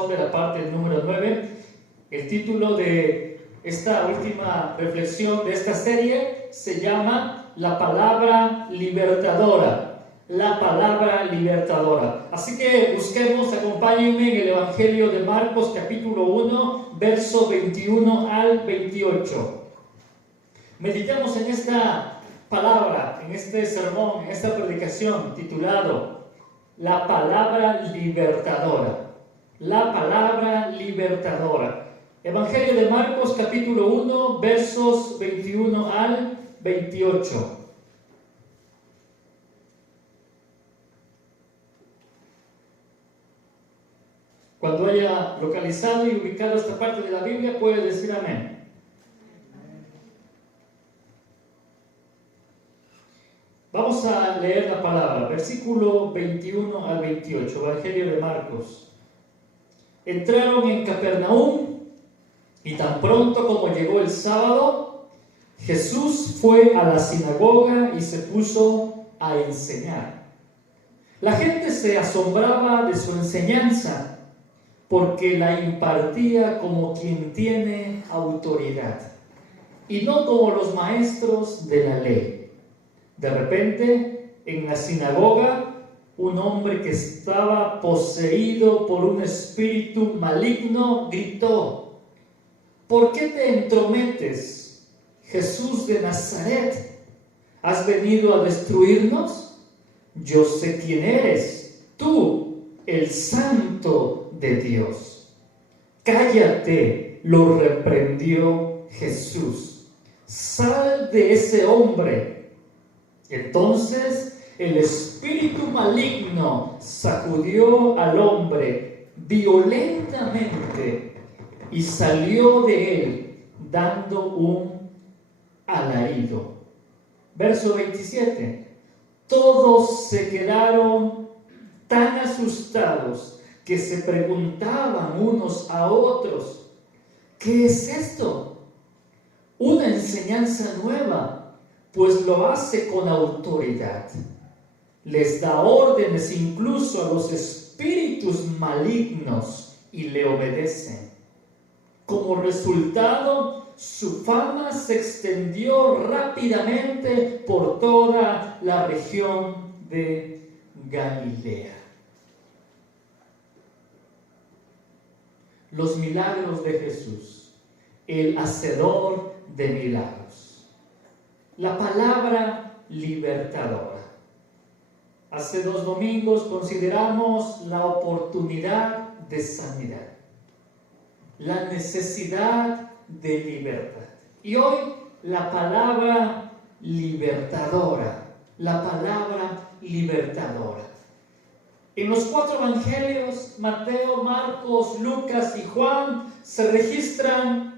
corresponde a la parte número 9. El título de esta última reflexión de esta serie se llama La Palabra Libertadora. La Palabra Libertadora. Así que busquemos, acompáñenme en el Evangelio de Marcos, capítulo 1, verso 21 al 28. Meditemos en esta palabra, en este sermón, en esta predicación titulado La Palabra Libertadora. La Palabra Libertadora. Evangelio de Marcos, capítulo 1, versos 21 al 28. Cuando haya localizado y ubicado esta parte de la Biblia, puede decir amén. Vamos a leer la palabra, versículo 21 al 28, Evangelio de Marcos. Entraron en Capernaum y tan pronto como llegó el sábado, Jesús fue a la sinagoga y se puso a enseñar. La gente se asombraba de su enseñanza porque la impartía como quien tiene autoridad y no como los maestros de la ley. De repente, en la sinagoga, un hombre que estaba poseído por un espíritu maligno gritó: ¿por qué te entrometes, Jesús de Nazaret? ¿Has venido a destruirnos? Yo sé quién eres, tú, el Santo de Dios. Cállate, lo reprendió Jesús. Sal de ese hombre. Entonces el espíritu maligno sacudió al hombre violentamente y salió de él dando un alarido. Verso 27. Todos se quedaron tan asustados que se preguntaban unos a otros: ¿qué es esto? Una enseñanza nueva, pues lo hace con autoridad. Les da órdenes incluso a los espíritus malignos y le obedecen. Como resultado, su fama se extendió rápidamente por toda la región de Galilea. Los milagros de Jesús, el hacedor de milagros. La palabra libertadora. Hace 2 domingos consideramos la oportunidad de sanidad, la necesidad de libertad. Y hoy la palabra libertadora, la palabra libertadora. En los 4 evangelios, Mateo, Marcos, Lucas y Juan, se registran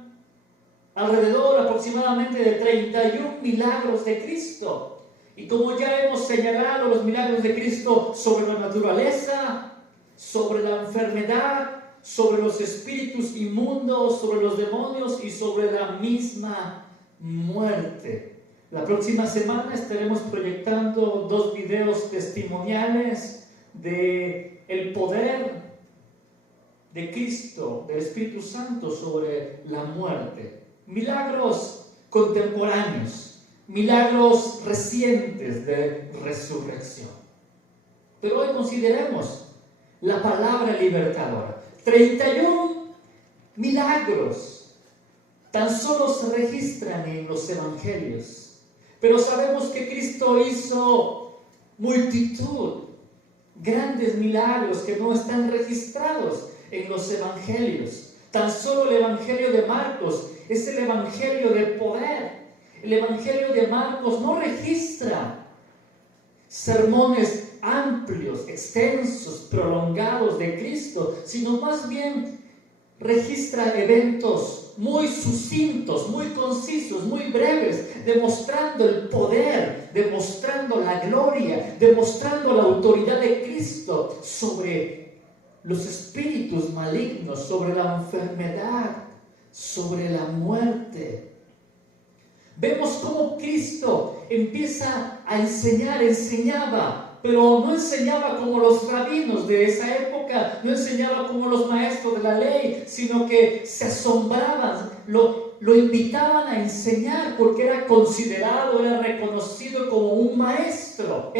alrededor aproximadamente de 31 milagros de Cristo. Y como ya hemos señalado, los milagros de Cristo sobre la naturaleza, sobre la enfermedad, sobre los espíritus inmundos, sobre los demonios y sobre la misma muerte. La próxima semana estaremos proyectando 2 videos testimoniales de el poder de Cristo, del Espíritu Santo sobre la muerte. Milagros contemporáneos, milagros recientes de resurrección. Pero hoy consideremos la palabra libertadora. 31 milagros tan solo se registran en los evangelios, pero sabemos que Cristo hizo multitud, grandes milagros que no están registrados en los evangelios. Tan solo el evangelio de Marcos es el evangelio de poder. El evangelio de Marcos no registra sermones amplios, extensos, prolongados de Cristo, sino más bien registra eventos muy sucintos, muy concisos, muy breves, demostrando el poder, demostrando la gloria, demostrando la autoridad de Cristo sobre los espíritus malignos, sobre la enfermedad, sobre la muerte. Vemos cómo Cristo empieza a enseñaba pero no enseñaba como los rabinos de esa época, no enseñaba como los maestros de la ley, sino que se asombraban, lo invitaban a enseñar porque era considerado, era reconocido como un maestro,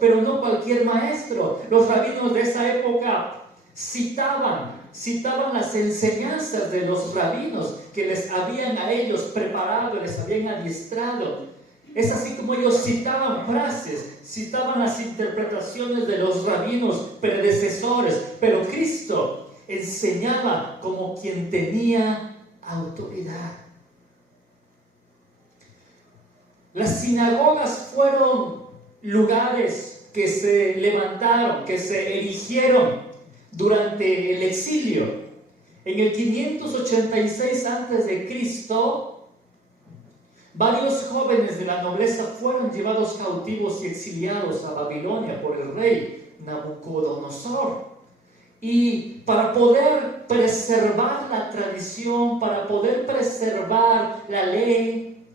pero no cualquier maestro. Los rabinos de esa época citaban las enseñanzas de los rabinos que les habían a ellos preparado, les habían adiestrado. Es así como ellos citaban frases, citaban las interpretaciones de los rabinos predecesores, pero Cristo enseñaba como quien tenía autoridad. Las sinagogas fueron lugares que se levantaron, que se erigieron durante el exilio. En el 586 a.C., varios jóvenes de la nobleza fueron llevados cautivos y exiliados a Babilonia por el rey Nabucodonosor. Y para poder preservar la tradición, para poder preservar la ley,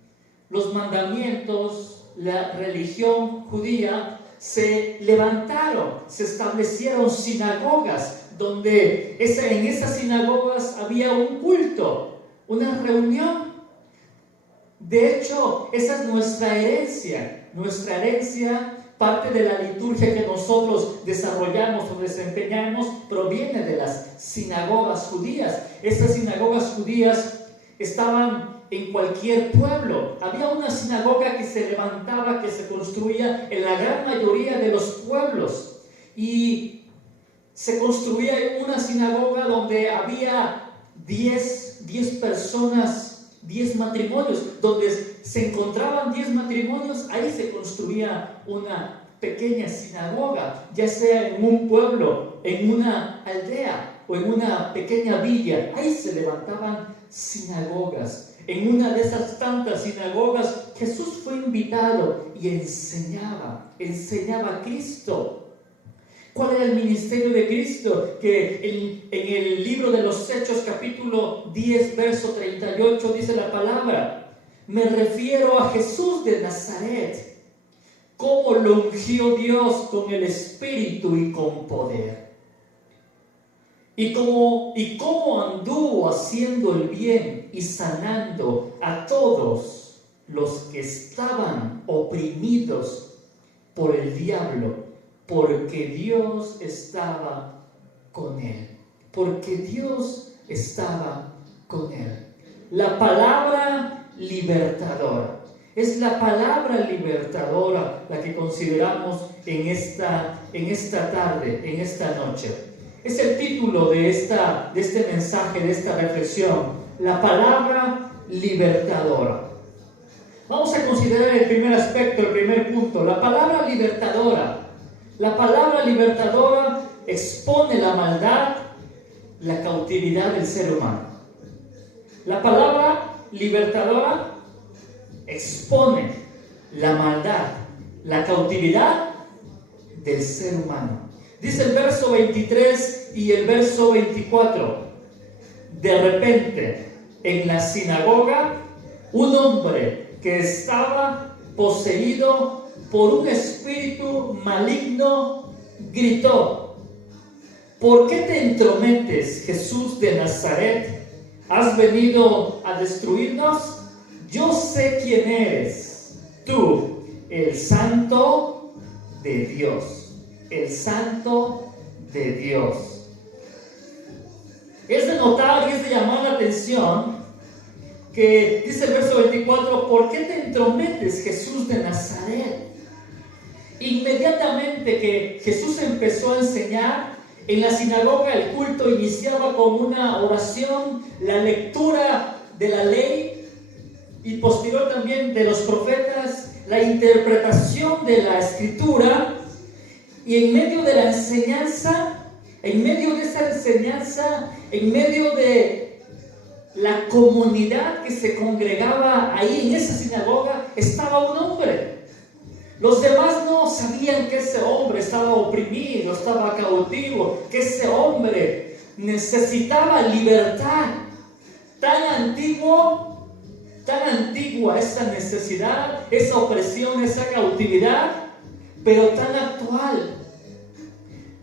los mandamientos, la religión judía, se levantaron, se establecieron sinagogas, donde en esas sinagogas había un culto, una reunión. De hecho, esa es nuestra herencia. Nuestra herencia, parte de la liturgia que nosotros desarrollamos o desempeñamos, proviene de las sinagogas judías. Estas sinagogas judías estaban en cualquier pueblo. Había una sinagoga que se levantaba, que se construía en la gran mayoría de los pueblos. Y se construía una sinagoga donde había 10 personas, 10 matrimonios, donde se encontraban 10 matrimonios, ahí se construía una pequeña sinagoga, ya sea en un pueblo, en una aldea o en una pequeña villa. Ahí se levantaban sinagogas. En una de esas tantas sinagogas, Jesús fue invitado y enseñaba a Cristo. ¿Cuál era el ministerio de Cristo? Que en el libro de los Hechos, capítulo 10, verso 38, dice la palabra: me refiero a Jesús de Nazaret, cómo lo ungió Dios con el Espíritu y con poder. Y cómo anduvo haciendo el bien y sanando a todos los que estaban oprimidos por el diablo, porque Dios estaba con él. Porque Dios estaba con él. La palabra libertadora. Es la palabra libertadora la que consideramos en esta tarde, en esta noche. Es el título de este mensaje, de esta reflexión. La palabra libertadora. Vamos a considerar el primer aspecto, el primer punto. La palabra libertadora. La palabra libertadora expone la maldad, la cautividad del ser humano. La palabra libertadora expone la maldad, la cautividad del ser humano. Dice el verso 23 y el verso 24: de repente, en la sinagoga, un hombre que estaba poseído por un espíritu maligno gritó: ¿por qué te entrometes, Jesús de Nazaret? ¿Has venido a destruirnos? Yo sé quién eres, tú, el Santo de Dios. El Santo de Dios. Es de notar y es de llamar la atención que dice el verso 24: ¿por qué te entrometes, Jesús de Nazaret? Inmediatamente que Jesús empezó a enseñar, en la sinagoga el culto iniciaba con una oración, la lectura de la ley y posterior también de los profetas, la interpretación de la escritura. Y en medio de la enseñanza, en medio de esa enseñanza, en medio de la comunidad que se congregaba ahí en esa sinagoga, estaba un hombre. Los demás no sabían que ese hombre estaba oprimido, estaba cautivo, que ese hombre necesitaba libertad. Tan antigua esa necesidad, esa opresión, esa cautividad, pero tan actual.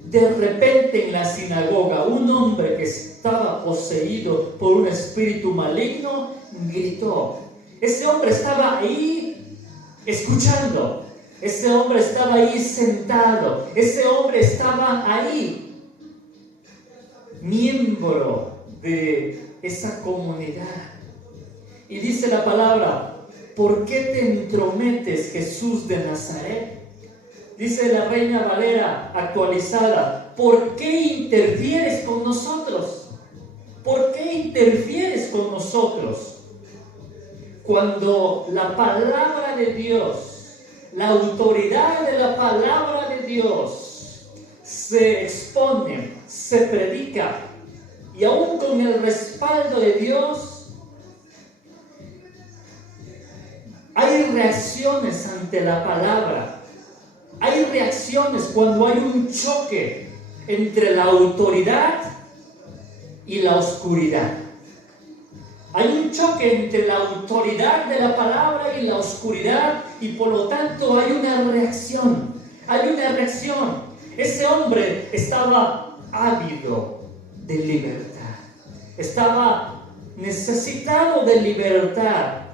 De repente en la sinagoga, un hombre que estaba poseído por un espíritu maligno gritó. Ese hombre estaba ahí escuchando. Ese hombre estaba ahí sentado. Ese hombre estaba ahí, miembro de esa comunidad. Y dice la palabra: ¿por qué te entrometes, Jesús de Nazaret? Dice la Reina Valera actualizada: ¿por qué interfieres con nosotros? ¿Por qué interfieres con nosotros? Cuando la palabra de Dios, la autoridad de la palabra de Dios se expone, se predica, y aún con el respaldo de Dios, hay reacciones ante la palabra. Hay reacciones cuando hay un choque entre la autoridad y la oscuridad. Hay un choque entre la autoridad de la palabra y la oscuridad, y por lo tanto hay una reacción. Hay una reacción. Ese hombre estaba ávido de libertad. Estaba necesitado de libertad.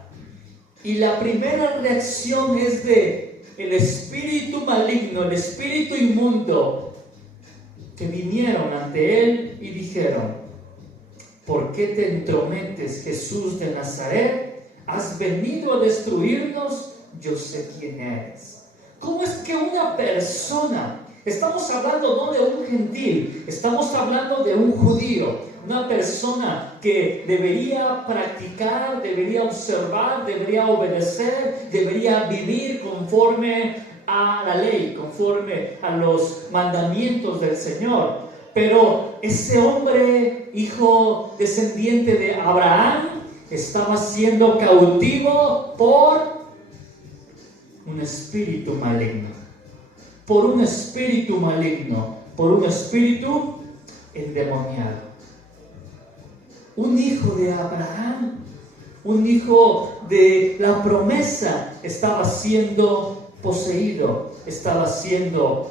Y la primera reacción es de el espíritu maligno, el espíritu inmundo, que vinieron ante él y dijeron: ¿por qué te entrometes, Jesús de Nazaret? ¿Has venido a destruirnos? Yo sé quién eres. ¿Cómo es que una persona, estamos hablando no de un gentil, estamos hablando de un judío, una persona que debería practicar, debería observar, debería obedecer, debería vivir conforme a la ley, conforme a los mandamientos del Señor? Pero ese hombre, hijo descendiente de Abraham, estaba siendo cautivo por un espíritu maligno. Por un espíritu maligno. Por un espíritu endemoniado. Un hijo de Abraham, un hijo de la promesa, estaba siendo poseído, estaba siendo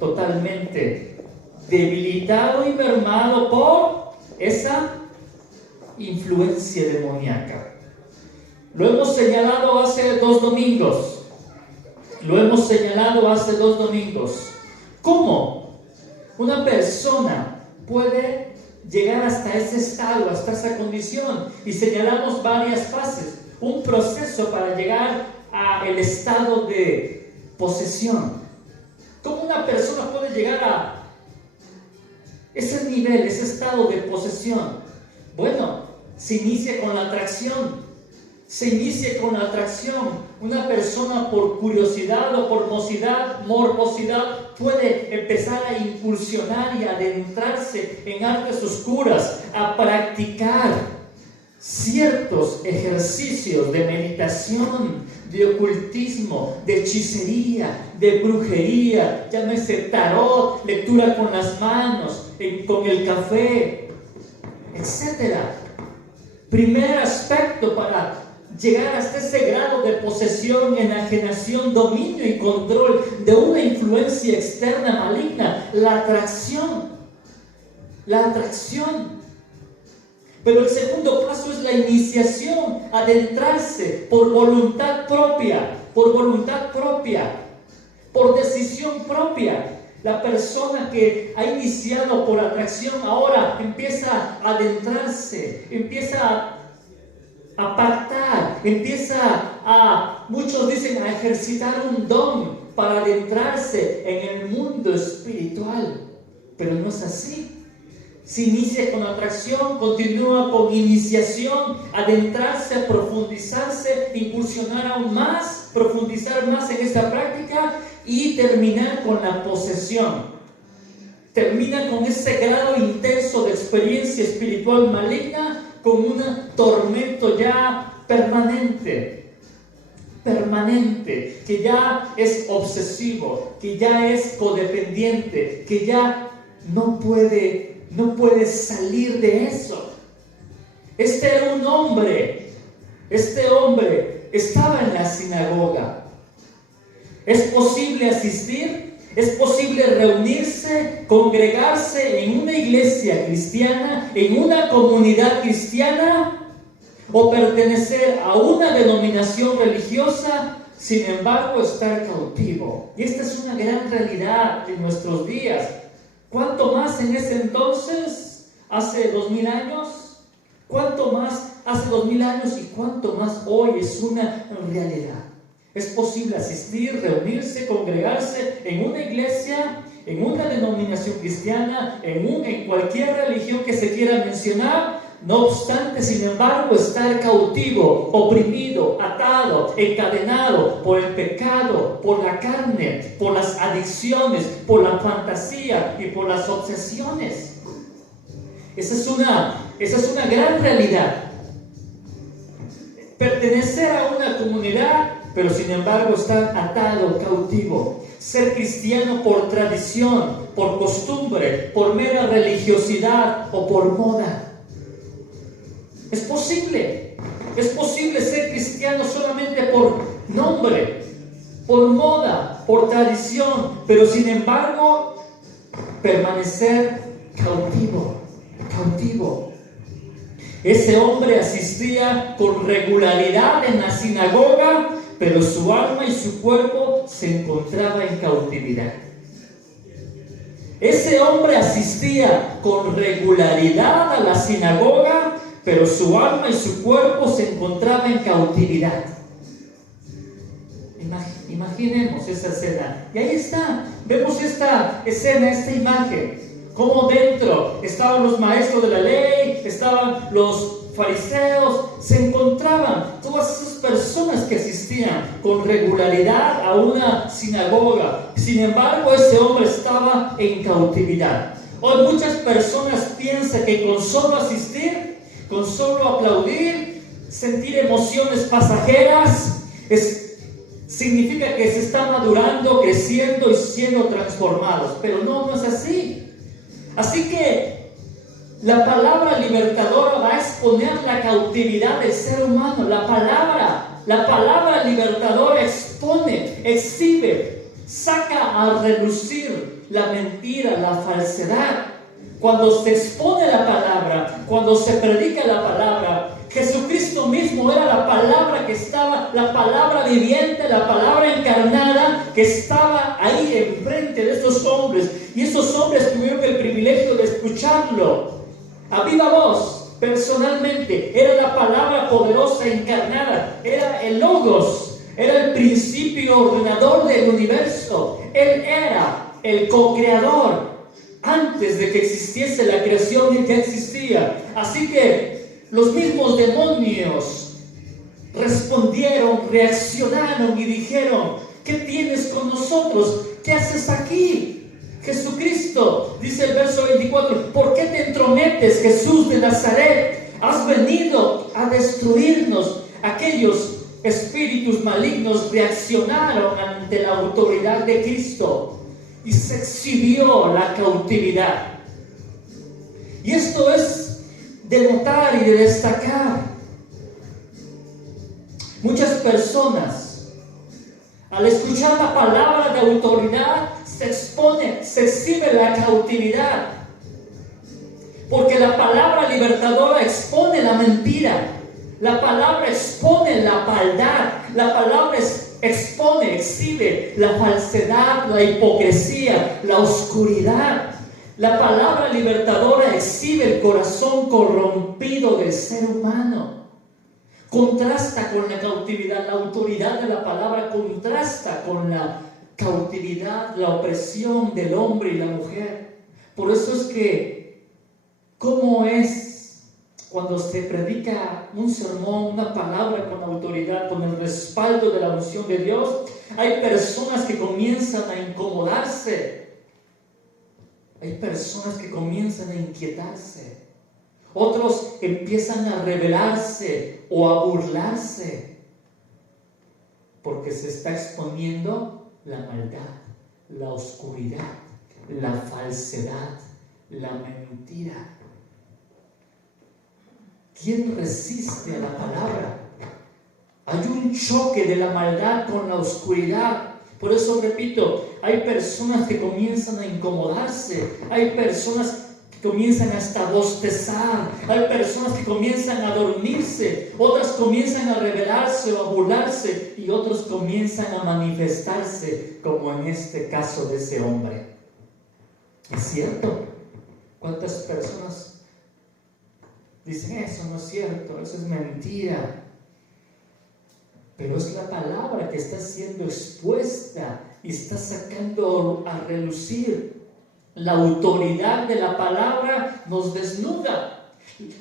totalmente debilitado y mermado por esa influencia demoníaca. Lo hemos señalado hace 2 domingos. ¿Cómo una persona puede llegar hasta ese estado, hasta esa condición? Y señalamos varias fases, un proceso para llegar al estado de posesión. ¿Cómo una persona puede llegar a ese nivel, ese estado de posesión? Bueno, se inicia con la atracción. Una persona, por curiosidad o por morbosidad, puede empezar a incursionar y adentrarse en artes oscuras, a practicar ciertos ejercicios de meditación, de ocultismo, de hechicería, de brujería, llámese tarot, lectura con las manos, con el café, etc. Primer aspecto para llegar hasta ese grado de posesión, enajenación, dominio y control de una influencia externa maligna: la atracción. Pero el segundo paso es la iniciación, adentrarse por voluntad propia, por decisión propia. La persona que ha iniciado por atracción ahora empieza a adentrarse, empieza a pactar, muchos dicen, a ejercitar un don para adentrarse en el mundo espiritual. Pero no es así. Se inicia con atracción, continúa con iniciación, adentrarse, profundizarse, incursionar aún más, profundizar más en esta práctica y terminar con la posesión. Termina con ese grado intenso de experiencia espiritual maligna, con un tormento ya permanente, que ya es obsesivo, que ya es codependiente, que ya no puede salir de eso. Este hombre estaba en la sinagoga. ¿Es posible asistir? ¿Es posible reunirse, congregarse en una iglesia cristiana, en una comunidad cristiana, o pertenecer a una denominación religiosa, sin embargo estar cautivo? Y esta es una gran realidad en nuestros días. ¿Cuánto más en ese entonces, hace 2000 años? ¿Cuánto más hace 2000 años y cuánto más hoy es una realidad? Es posible asistir, reunirse, congregarse en una iglesia, en una denominación cristiana, en cualquier religión que se quiera mencionar. No obstante, sin embargo, estar cautivo, oprimido, atado, encadenado por el pecado, por la carne, por las adicciones, por la fantasía y por las obsesiones. Esa es una gran realidad. Pertenecer a una comunidad, pero sin embargo estar atado, cautivo. Ser cristiano por tradición, por costumbre, por mera religiosidad o por moda. Es posible ser cristiano solamente por nombre, por moda, por tradición, pero sin embargo permanecer cautivo. Ese hombre asistía con regularidad en la sinagoga, pero su alma y su cuerpo se encontraba en cautividad. Ese hombre asistía con regularidad a la sinagoga, pero su alma y su cuerpo se encontraban en cautividad. Imaginemos esa escena. Y ahí está, vemos esta escena, esta imagen. Como dentro estaban los maestros de la ley, estaban los fariseos, se encontraban todas esas personas que asistían con regularidad a una sinagoga. Sin embargo, ese hombre estaba en cautividad. Hoy muchas personas piensan que con solo asistir, con solo aplaudir, sentir emociones pasajeras, significa que se está madurando, creciendo y siendo transformados. Pero no es así. Así que la palabra libertadora va a exponer la cautividad del ser humano. La palabra libertadora expone, exhibe, saca a relucir la mentira, la falsedad. Cuando se expone la palabra, cuando se predica la palabra, Jesucristo mismo era la palabra que estaba, la palabra viviente, la palabra encarnada que estaba ahí enfrente de estos hombres. Y esos hombres tuvieron el privilegio de escucharlo a viva voz, personalmente. Era la palabra poderosa encarnada, era el Logos, era el principio ordenador del universo. Él era el co-creador. Antes de que existiese la creación, Él ya existía. Así que los mismos demonios respondieron, reaccionaron y dijeron: ¿qué tienes con nosotros? ¿Qué haces aquí? Jesucristo, dice el verso 24, ¿por qué te entrometes, Jesús de Nazaret? Has venido a destruirnos. Aquellos espíritus malignos reaccionaron ante la autoridad de Cristo y se exhibió la cautividad. Y esto es de notar y de destacar. Muchas personas, al escuchar la palabra de autoridad, se expone, se exhibe la cautividad. Porque la palabra libertadora expone la mentira. La palabra expone la maldad. La palabra expone, exhibe la falsedad, la hipocresía, la oscuridad. La palabra libertadora exhibe el corazón corrompido del ser humano. Contrasta con la cautividad. La autoridad de la palabra contrasta con la cautividad, la opresión del hombre y la mujer. Por eso es que, ¿cómo es cuando se predica un sermón, una palabra con autoridad, con el respaldo de la unción de Dios? Hay personas que comienzan a incomodarse. Hay personas que comienzan a inquietarse. Otros empiezan a rebelarse o a burlarse, porque se está exponiendo la maldad, la oscuridad, la falsedad, la mentira. ¿Quién resiste a la palabra? Hay un choque de la maldad con la oscuridad, Por eso repito, hay personas que comienzan a incomodarse, hay personas que comienzan hasta a bostezar, hay personas que comienzan a dormirse, otras comienzan a rebelarse o a burlarse y otros comienzan a manifestarse, como en este caso de ese hombre. ¿Es cierto? ¿Cuántas personas dicen eso no es cierto, eso es mentira? Pero es la palabra que está siendo expuesta y está sacando a relucir. La autoridad de la palabra nos desnuda.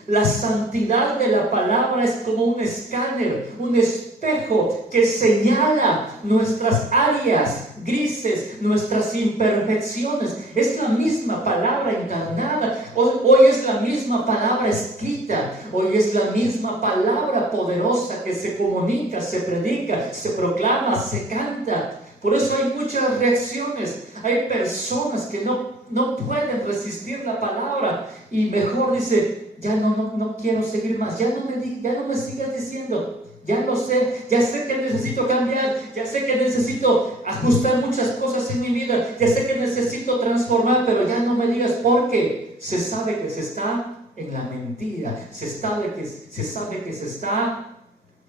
La santidad de la palabra es como un escáner, un espejo que señala nuestras áreas grises, nuestras imperfecciones. Es la misma palabra encarnada. Hoy es la misma palabra escrita. Hoy es la misma palabra poderosa que se comunica, se predica, se proclama, se canta. Por eso hay muchas reacciones. Hay personas que no pueden resistir la palabra y mejor dice, ya no quiero seguir más, ya no me sigas diciendo. Ya lo sé, ya sé que necesito cambiar, ya sé que necesito ajustar muchas cosas en mi vida, ya sé que necesito transformar, pero ya no me digas, porque se sabe que se está en la mentira, se sabe que se está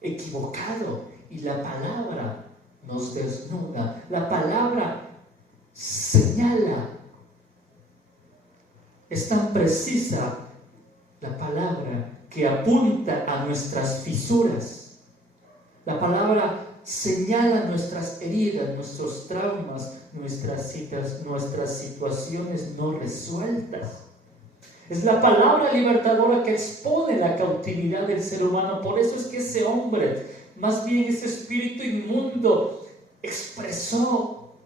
equivocado, y la palabra nos desnuda, la palabra señala. Es tan precisa la palabra que apunta a nuestras fisuras. La palabra señala nuestras heridas, nuestros traumas, nuestras situaciones no resueltas. Es la palabra libertadora que expone la cautividad del ser humano. Por eso es que ese hombre, más bien ese espíritu inmundo, expresó: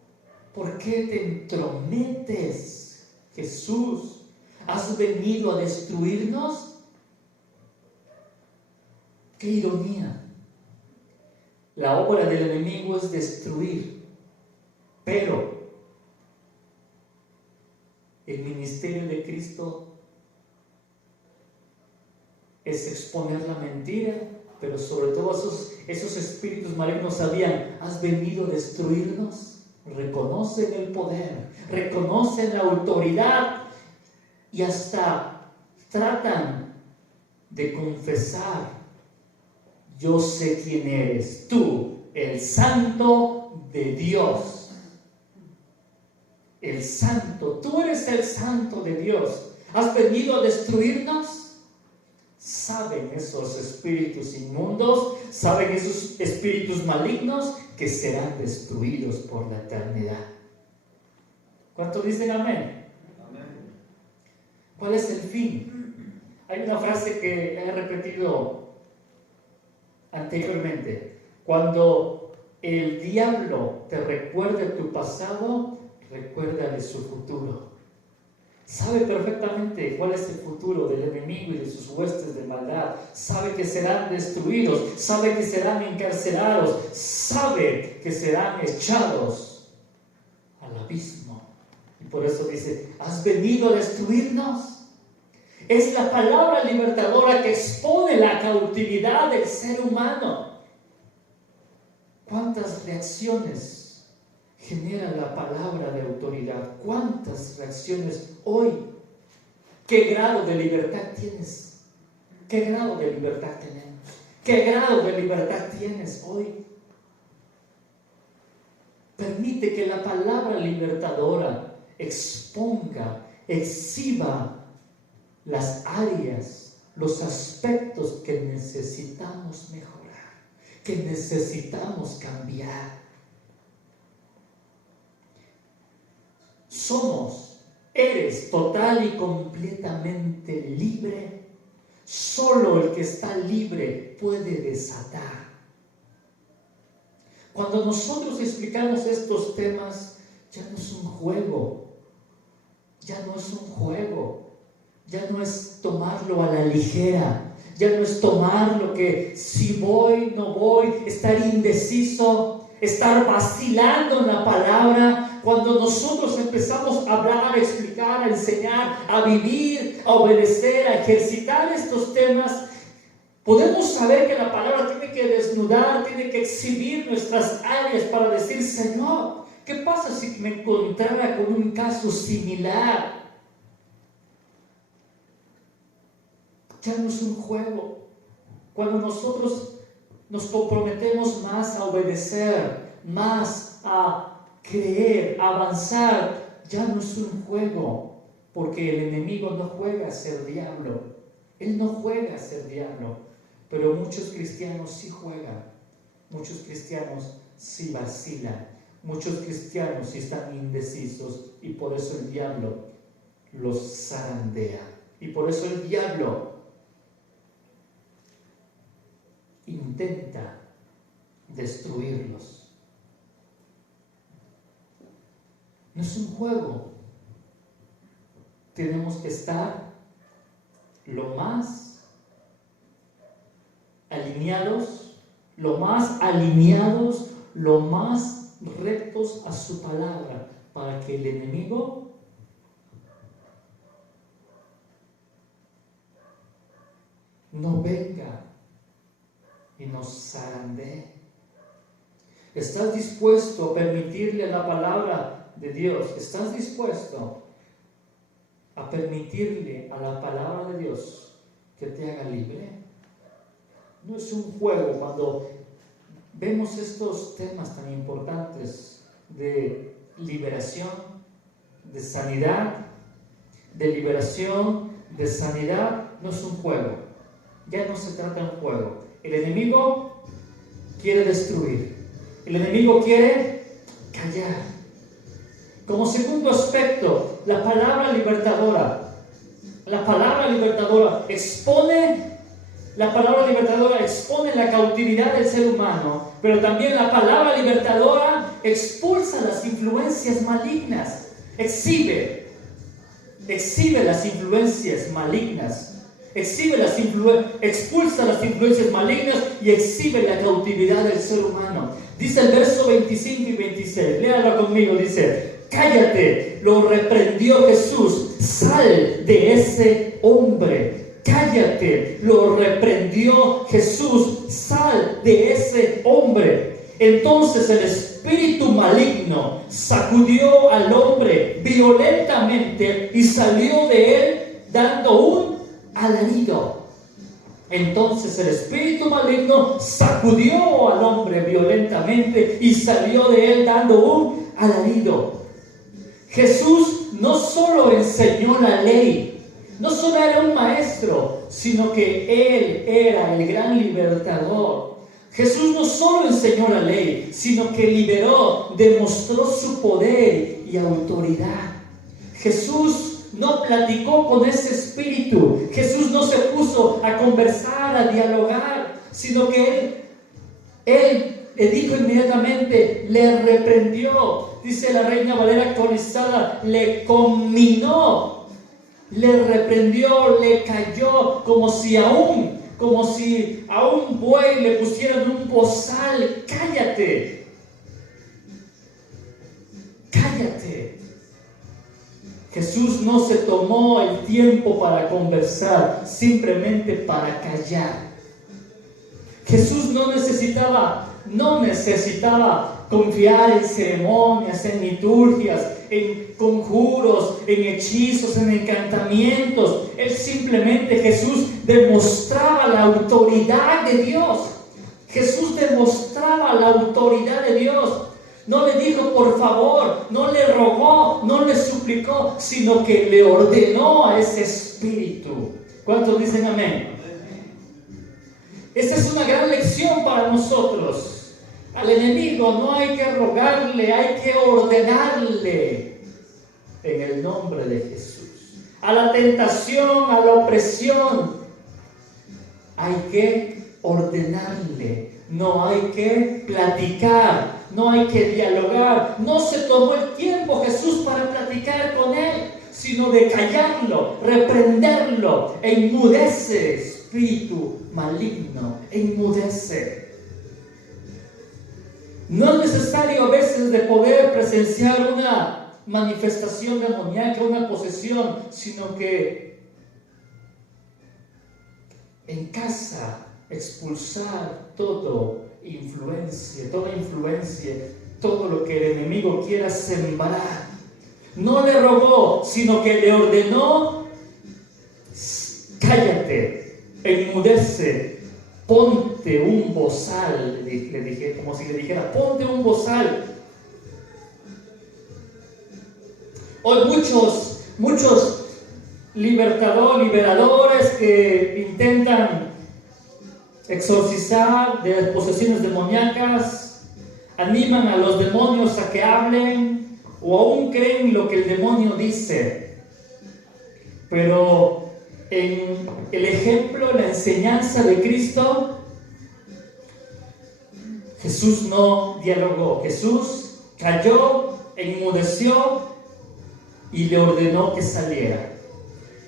¿por qué te entrometes, Jesús? ¿Has venido a destruirnos? ¡Qué ironía! La obra del enemigo es destruir, pero el ministerio de Cristo es exponer la mentira, pero sobre todo esos espíritus malignos sabían: ¿has venido a destruirnos? Reconocen el poder, reconocen la autoridad y hasta tratan de confesar: yo sé quién eres, tú, el Santo de Dios. El Santo, tú eres el Santo de Dios. ¿Has venido a destruirnos? ¿Saben esos espíritus inmundos? ¿Saben esos espíritus malignos que serán destruidos por la eternidad? ¿Cuántos dicen amén? Amén. ¿Cuál es el fin? Hay una frase que he repetido anteriormente: cuando el diablo te recuerde tu pasado, recuérdale su futuro. Sabe perfectamente cuál es el futuro del enemigo y de sus huestes de maldad. Sabe que serán destruidos, sabe que serán encarcelados, sabe que serán echados al abismo. Y por eso dice: ¿has venido a destruirnos? Es la palabra libertadora que expone la cautividad del ser humano. ¿Cuántas reacciones genera la palabra de autoridad? ¿Cuántas reacciones hoy? ¿Qué grado de libertad tienes? ¿Qué grado de libertad tenemos? ¿Qué grado de libertad tienes hoy? Permite que la palabra libertadora exponga, exhiba las áreas, los aspectos que necesitamos mejorar, que necesitamos cambiar. Eres total y completamente libre. Solo el que está libre puede desatar. Cuando nosotros explicamos estos temas, ya no es un juego, ya no es un juego. Ya no es tomarlo a la ligera, ya no es tomarlo que si voy, no voy, estar indeciso, estar vacilando en la palabra. Cuando nosotros empezamos a hablar, a explicar, a enseñar, a vivir, a obedecer, a ejercitar estos temas, Podemos saber que la palabra tiene que desnudar, tiene que exhibir nuestras áreas para decir, Señor, ¿qué pasa si me encontrara con un caso similar? Ya no es un juego. Cuando nosotros nos comprometemos más a obedecer, más a creer, a avanzar, ya no es un juego, porque el enemigo no juega a ser diablo. Él no juega a ser diablo, pero muchos cristianos sí juegan, muchos cristianos sí vacilan, muchos cristianos sí están indecisos, y por eso el diablo los zarandea, y por eso el diablo intenta destruirlos. No es un juego. Tenemos que estar lo más alineados, lo más rectos a su palabra, para que el enemigo no venga y nos zarandee. ¿Estás dispuesto a permitirle a la palabra de Dios? ¿Estás dispuesto a permitirle a la palabra de Dios que te haga libre? No es un juego cuando vemos estos temas tan importantes de liberación, de sanidad, no es un juego. Ya no se trata de un juego. El enemigo quiere destruir. El enemigo quiere callar. Como segundo aspecto, la palabra libertadora expone la cautividad del ser humano, pero también la palabra libertadora expulsa las influencias malignas, exhibe las influencias malignas, expulsa las influencias malignas y exhibe la cautividad del ser humano. Dice el verso 25 y 26, léalo conmigo, dice: cállate, lo reprendió Jesús, sal de ese hombre. Cállate, lo reprendió Jesús, sal de ese hombre. Entonces el espíritu maligno sacudió al hombre violentamente y salió de él dando un alarido. Entonces el espíritu maligno sacudió al hombre violentamente y salió de él dando un alarido. Jesús no solo enseñó la ley, no solo era un maestro, sino que Él era el gran libertador. Jesús no solo enseñó la ley, sino que liberó, demostró su poder y autoridad. Jesús no platicó con ese espíritu. Jesús no se puso a conversar, a dialogar, sino que Él le dijo inmediatamente, le reprendió. Dice la Reina Valera actualizada, le conminó, le reprendió, le cayó, como si a un buey le pusieran un bozal. Cállate, cállate. Jesús no se tomó el tiempo para conversar, simplemente para callar. Jesús no necesitaba confiar en ceremonias, en liturgias, en conjuros, en hechizos, en encantamientos. Jesús demostraba la autoridad de Dios. Jesús demostraba la autoridad de Dios. No le dijo por favor, no le rogó, no le suplicó, sino que le ordenó a ese espíritu. ¿Cuántos dicen amén? Esta es una gran lección para nosotros. Al enemigo no hay que rogarle, hay que ordenarle en el nombre de Jesús. A la tentación, a la opresión, hay que ordenarle. No hay que platicar, no hay que dialogar. No se tomó el tiempo Jesús para platicar con él, sino de callarlo, reprenderlo. Enmudece, espíritu maligno, enmudece. No es necesario a veces de poder presenciar una manifestación demoníaca, una posesión, sino que en casa expulsar toda influencia, todo lo que el enemigo quiera sembrar. No le rogó, sino que le ordenó: cállate, enmudece, ponte un bozal. Le dije, como si le dijera: ponte un bozal. Hoy muchos liberadores que intentan exorcizar de las posesiones demoníacas, animan a los demonios a que hablen, o aún creen lo que el demonio dice. Pero en el ejemplo, la enseñanza de Cristo, Jesús no dialogó. Jesús calló, enmudeció y le ordenó que saliera.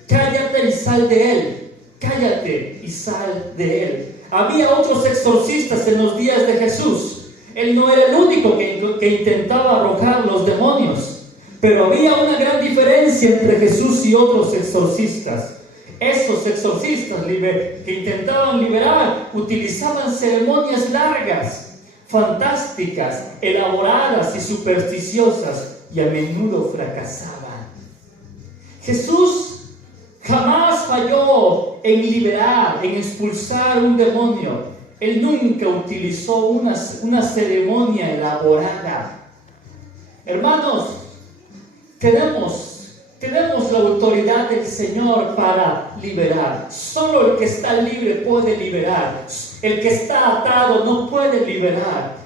Cállate y sal de él. Cállate y sal de él. Había otros exorcistas en los días de Jesús. Él no era el único que intentaba arrojar los demonios. Pero había una gran diferencia entre Jesús y otros exorcistas. Esos exorcistas que intentaban liberar utilizaban ceremonias largas, fantásticas, elaboradas y supersticiosas, y a menudo fracasaban. Jesús jamás falló en liberar, en expulsar un demonio. Él nunca utilizó una ceremonia elaborada. Hermanos, tenemos la autoridad del Señor para liberar. Solo el que está libre puede liberar. El que está atado no puede liberar.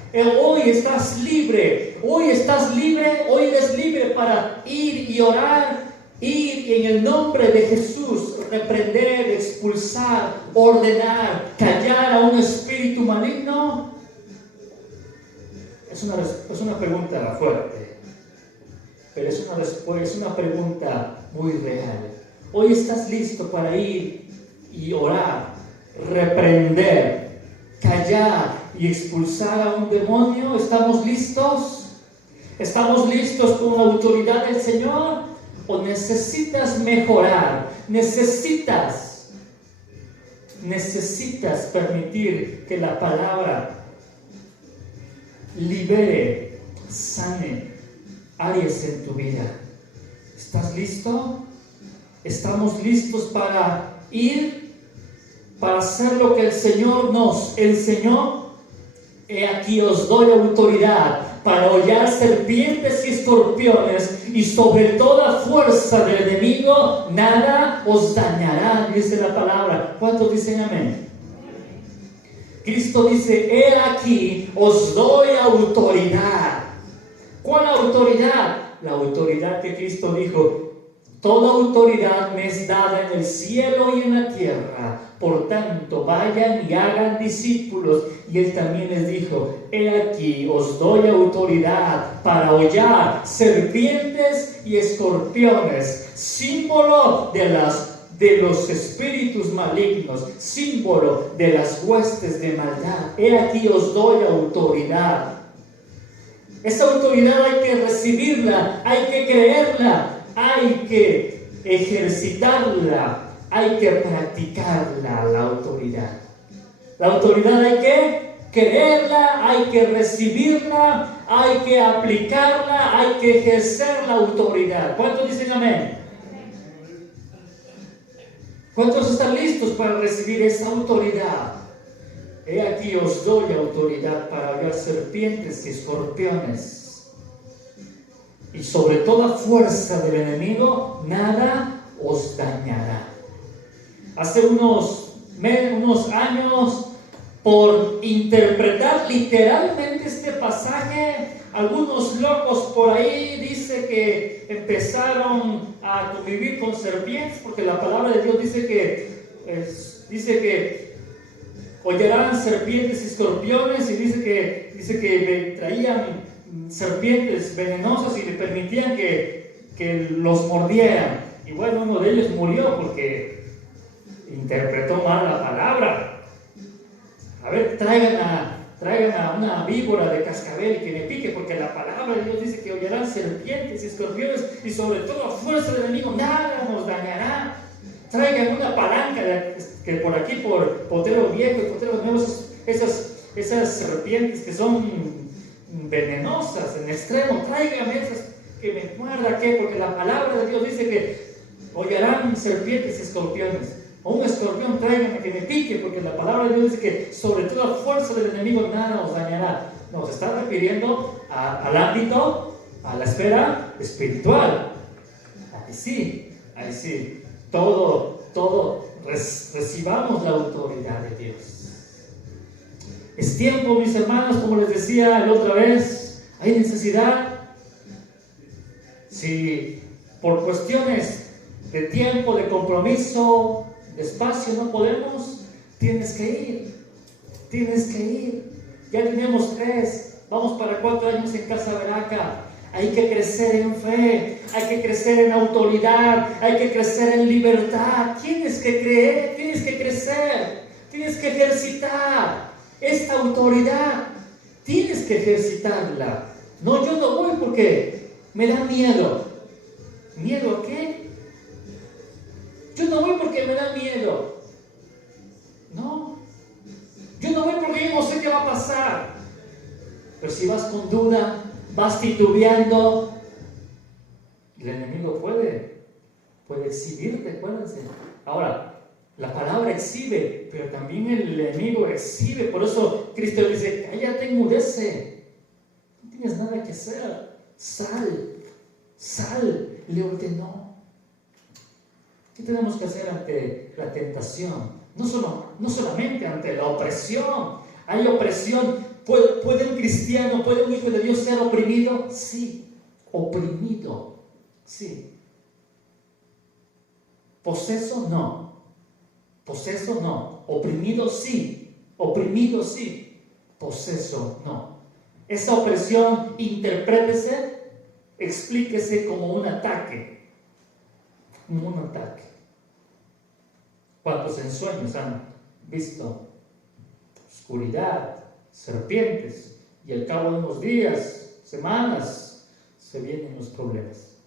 Hoy estás libre. Hoy eres libre para ir y orar. Ir en el nombre de Jesús, reprender, expulsar, ordenar, callar a un espíritu maligno. Es una pregunta fuerte, pero es una pregunta muy real. Hoy estás listo para ir y orar, reprender, callar y expulsar a un demonio. ¿Estamos listos? ¿Estamos listos con la autoridad del Señor? ¿O necesitas mejorar? Necesitas permitir que la palabra libere, sane áreas en tu vida. ¿Estás listo? ¿Estamos listos para ir, para hacer lo que el Señor nos enseñó? He aquí os doy autoridad para hollar serpientes y escorpiones, y sobre toda fuerza del enemigo nada os dañará, dice la palabra. ¿Cuántos dicen amén? Cristo dice: he aquí os doy autoridad. ¿Cuál autoridad? La autoridad que Cristo dijo: toda autoridad me es dada en el cielo y en la tierra. Por tanto, vayan y hagan discípulos. Y Él también les dijo: he aquí os doy autoridad para hollar serpientes y escorpiones. Símbolo de los espíritus malignos, símbolo de las huestes de maldad. He aquí os doy autoridad. Esa autoridad hay que recibirla, hay que creerla, hay que ejercitarla, hay que practicarla, la autoridad. La autoridad hay que creerla, hay que recibirla, hay que aplicarla, hay que ejercer la autoridad. ¿Cuántos dicen amén? ¿Cuántos están listos para recibir esa autoridad? He aquí os doy autoridad para hollar serpientes y escorpiones, y sobre toda fuerza del enemigo nada os dañará. Hace unos años, por interpretar literalmente este pasaje, algunos locos por ahí dice que empezaron a convivir con serpientes, porque la palabra de Dios dice que hollarán serpientes y escorpiones, y dice que traían serpientes venenosas y le permitían que los mordieran. Y bueno, uno de ellos murió porque interpretó mal la palabra. A ver, traigan a una víbora de cascabel y que me pique, porque la palabra de Dios dice que hollarán serpientes y escorpiones, y sobre todo a fuerza del enemigo nada nos dañará. traigan una palanca que por aquí, por Potrero Viejo y Potrero Nuevo, esas serpientes que son venenosas en extremo, tráigame esas que me muerda, ¿qué? Porque la palabra de Dios dice que hollarán serpientes y escorpiones. O un escorpión, tráigame que me pique, porque la palabra de Dios dice que sobre toda fuerza del enemigo nada os dañará. Nos está refiriendo al ámbito, a la esfera espiritual. Ahí sí, todo, recibamos la autoridad de Dios. Es tiempo, mis hermanos, como les decía la otra vez, hay necesidad. Si por cuestiones de tiempo, de compromiso, de espacio no podemos, tienes que ir. Ya tenemos 3, vamos para 4 años en Casa Veraca. Hay que crecer en fe, hay que crecer en autoridad, hay que crecer en libertad. Tienes que creer, tienes que crecer, tienes que ejercitar esta autoridad, tienes que ejercitarla. No, yo no voy porque me da miedo. ¿Miedo a qué? Yo no voy porque me da miedo. No. Yo no voy porque yo no sé qué va a pasar. Pero si vas con duda, vas titubeando, el enemigo puede exhibirte, acuérdense. Ahora, la palabra exhibe, pero también el enemigo exhibe. Por eso Cristo dice, cállate, enmudece. No tienes nada que hacer. Sal, le ordenó. ¿Qué tenemos que hacer ante la tentación? No solamente ante la opresión. Hay opresión. ¿Puede un cristiano, puede un hijo de Dios ser oprimido? Sí, oprimido, sí. Poseso no, oprimido sí, poseso no. Esa opresión, interprétese, explíquese como un ataque. ¿Cuántos en sueños han visto oscuridad, serpientes, y al cabo de unos días, semanas, se vienen los problemas?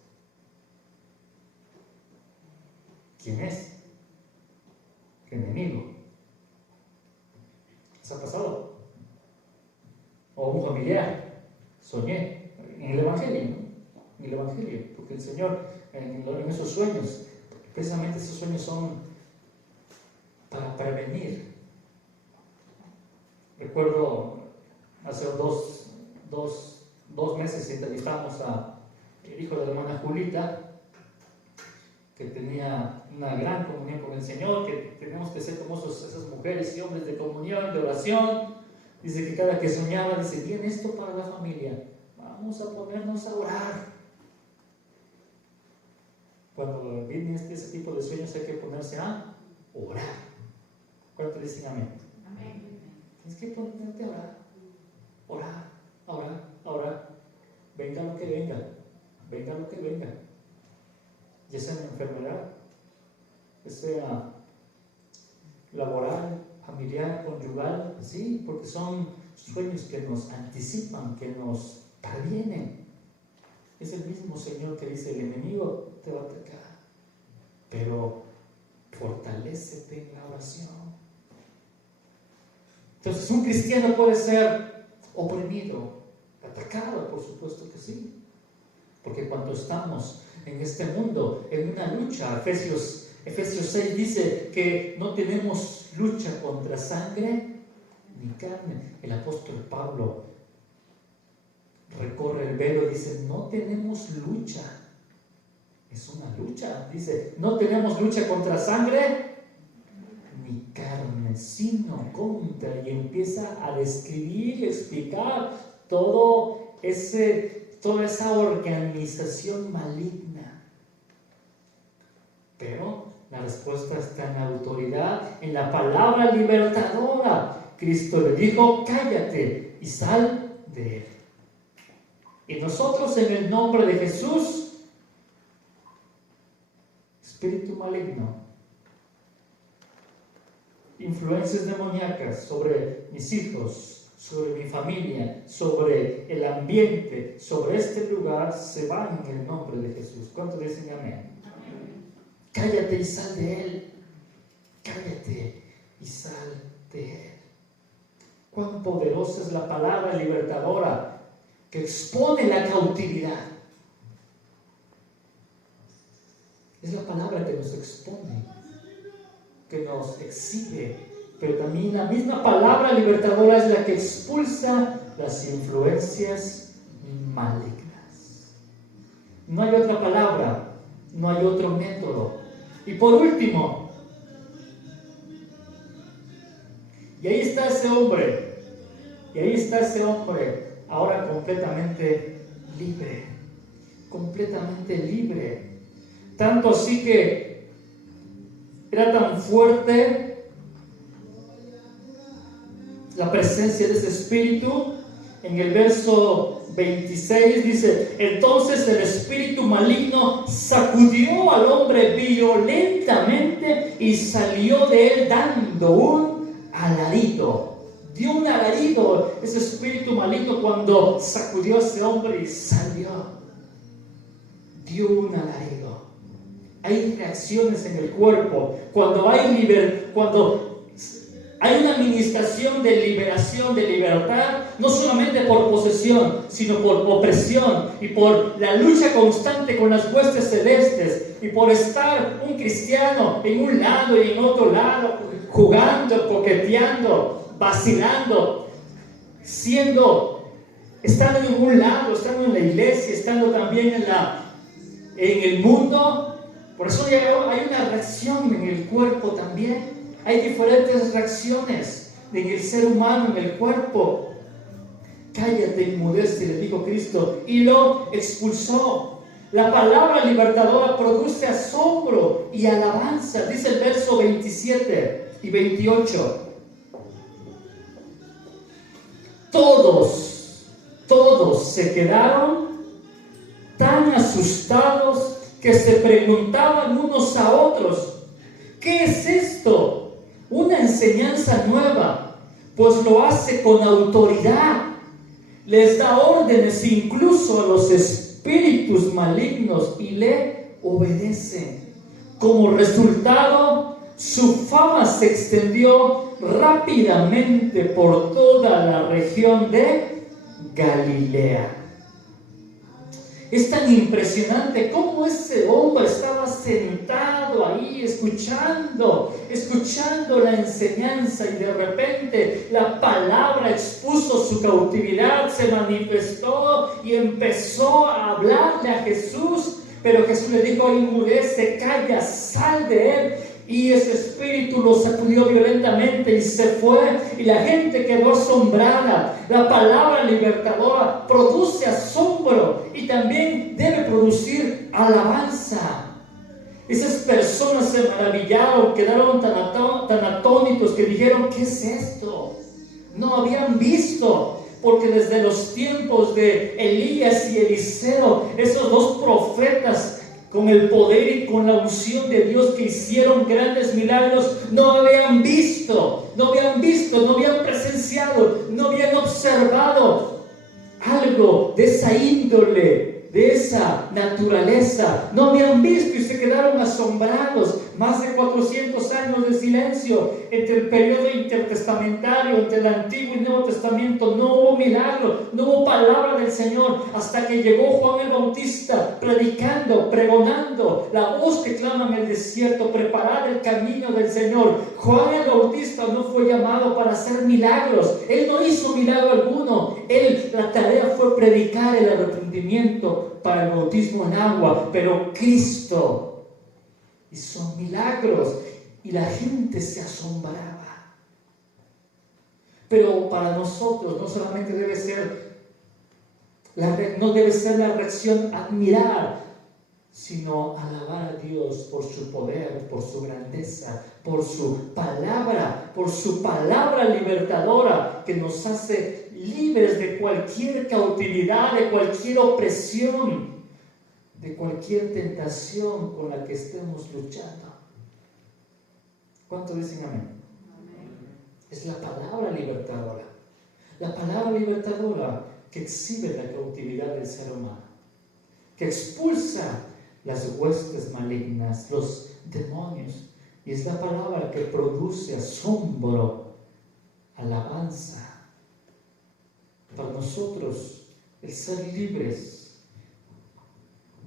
¿Quién es? ¿Qué enemigo? ¿Les ha pasado? O un familiar, soñé, en el Evangelio, ¿no? En el Evangelio, porque el Señor, en esos sueños, precisamente esos sueños son para prevenir. Recuerdo hace dos meses entrevistamos al hijo de la hermana Julita, que tenía una gran comunión con el Señor, que tenemos que ser como esas mujeres y hombres de comunión, de oración. Dice que cada que soñaba, dice, bien, esto para la familia, vamos a ponernos a orar. Cuando viene ese tipo de sueños hay que ponerse a orar. ¿Cuánto dicen amén? Amén. Tienes que ponerte a orar. Venga lo que venga. Ya sea una enfermedad, ya sea laboral, familiar, conyugal, sí, porque son sueños que nos anticipan, que nos previenen. Es el mismo Señor que dice, el enemigo te va a atacar, pero fortalécete en la oración. Entonces, un cristiano puede ser oprimido, atacado, por supuesto que sí. Porque cuando estamos en este mundo, en una lucha, Efesios 6 dice que no tenemos lucha contra sangre ni carne. El apóstol Pablo recorre el velo y dice, no tenemos lucha. Es una lucha. Dice, no tenemos lucha contra sangre ni carne, sino contra, y empieza a describir y explicar toda esa organización maligna. Pero la respuesta está en la autoridad, en la palabra libertadora. Cristo le dijo, cállate y sal de él. Y nosotros, en el nombre de Jesús, espíritu maligno, influencias demoníacas sobre mis hijos, sobre mi familia, sobre el ambiente, sobre este lugar, se van en el nombre de Jesús. ¿Cuántos dicen amén? Amén. Cállate y sal de él. Cállate y sal de él. Cuán poderosa es la palabra libertadora que expone la cautividad. Es la palabra que nos expone, que nos exhibe, pero también la misma palabra libertadora es la que expulsa las influencias malignas. No hay otra palabra, no hay otro método. Y por último, y ahí está ese hombre, ahora completamente libre, tanto así que era tan fuerte la presencia de ese espíritu. En el verso 26 dice: entonces el espíritu maligno sacudió al hombre violentamente y salió de él dando un alarido. Dio un alarido ese espíritu maligno cuando sacudió a ese hombre y salió. Dio un alarido. Hay reacciones en el cuerpo cuando hay una administración de liberación, de libertad, no solamente por posesión, sino por opresión y por la lucha constante con las huestes celestes y por estar un cristiano en un lado y en otro lado, jugando, coqueteando, vacilando, estando en un lado, estando en la iglesia, estando también en el mundo. Por eso hay una reacción en el cuerpo también. Hay diferentes reacciones en el ser humano, en el cuerpo. Cállate, inmudece, le dijo Cristo, y lo expulsó. La palabra libertadora produce asombro y alabanza, dice el verso 27 y 28. Todos se quedaron tan asustados que se preguntaban unos a otros: ¿qué es esto? Una enseñanza nueva, pues lo hace con autoridad. Les da órdenes incluso a los espíritus malignos y le obedecen. Como resultado, su fama se extendió rápidamente por toda la región de Galilea. Es tan impresionante cómo ese hombre estaba sentado ahí escuchando la enseñanza, y de repente la palabra expuso su cautividad, se manifestó y empezó a hablarle a Jesús. Pero Jesús le dijo: inmudece, calla, sal de él. Y ese espíritu lo sacudió violentamente y se fue, y la gente quedó asombrada. La palabra libertadora produce asombro y también debe producir alabanza. Esas personas se maravillaron, quedaron tan atónitos que dijeron: ¿qué es esto? No habían visto. Porque desde los tiempos de Elías y Eliseo, esos dos profetas con el poder y con la unción de Dios que hicieron grandes milagros, no habían visto, no habían presenciado, no habían observado algo de esa índole, de esa naturaleza. No habían visto y se quedaron asombrados. Más de 400 años de silencio entre el periodo intertestamentario, entre el Antiguo y Nuevo Testamento. No hubo milagro, no hubo palabra del Señor, hasta que llegó Juan el Bautista predicando, pregonando, la voz que clama en el desierto: preparad el camino del Señor. Juan el Bautista no fue llamado para hacer milagros. Él no hizo milagro alguno. La tarea fue predicar el arrepentimiento para el bautismo en agua. Pero Cristo hizo milagros y la gente se asombraba. Pero para nosotros no solamente debe ser la reacción admirar, sino alabar a Dios por su poder, por su grandeza, por su palabra libertadora que nos hace libres de cualquier cautividad, de cualquier opresión, de cualquier tentación con la que estemos luchando. ¿Cuánto dicen amén? Es la palabra libertadora. La palabra libertadora que exhibe la cautividad del ser humano, que expulsa las huestes malignas, los demonios. Y es la palabra que produce asombro, alabanza. Para nosotros, el ser libres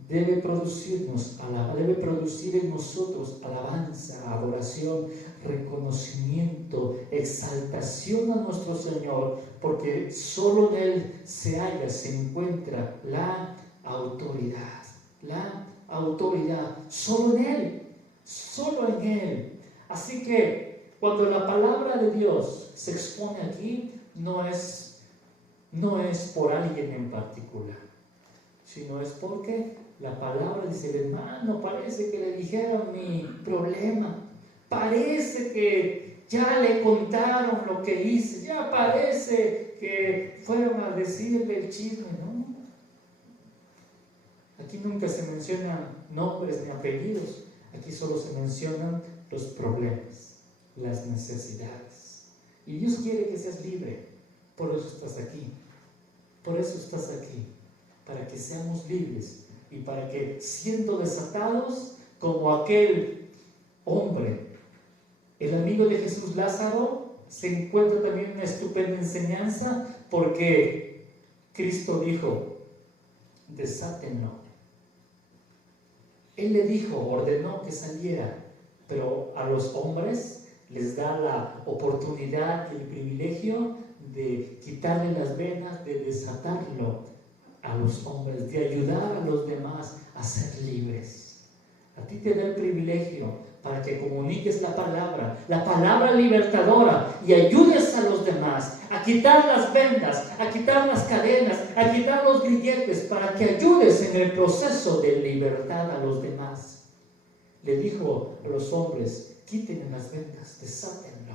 debe producir en nosotros alabanza, adoración, reconocimiento, exaltación a nuestro Señor, porque solo en Él se encuentra la autoridad, solo en Él. Así que cuando la palabra de Dios se expone aquí, no es por alguien en particular, sino es porque la palabra dice: el hermano parece que le dijeron mi problema, parece que ya le contaron lo que hice, ya parece que fueron a decirle el chisme. No, aquí nunca se mencionan nombres ni apellidos, aquí solo se mencionan los problemas, las necesidades. Y Dios quiere que seas libre, por eso estás aquí. Por eso estás aquí, para que seamos libres y para que, siendo desatados como aquel hombre, el amigo de Jesús, Lázaro, se encuentra también una estupenda enseñanza, porque Cristo dijo: desátenlo. Él le dijo, ordenó que saliera, pero a los hombres les da la oportunidad y el privilegio de quitarle las venas, de desatarlo a los hombres, de ayudar a los demás a ser libres. A ti te da el privilegio para que comuniques la palabra libertadora, y ayudes a los demás a quitar las vendas, a quitar las cadenas, a quitar los grilletes, para que ayudes en el proceso de libertad a los demás. Le dijo a los hombres: quiten las vendas, desátenlo.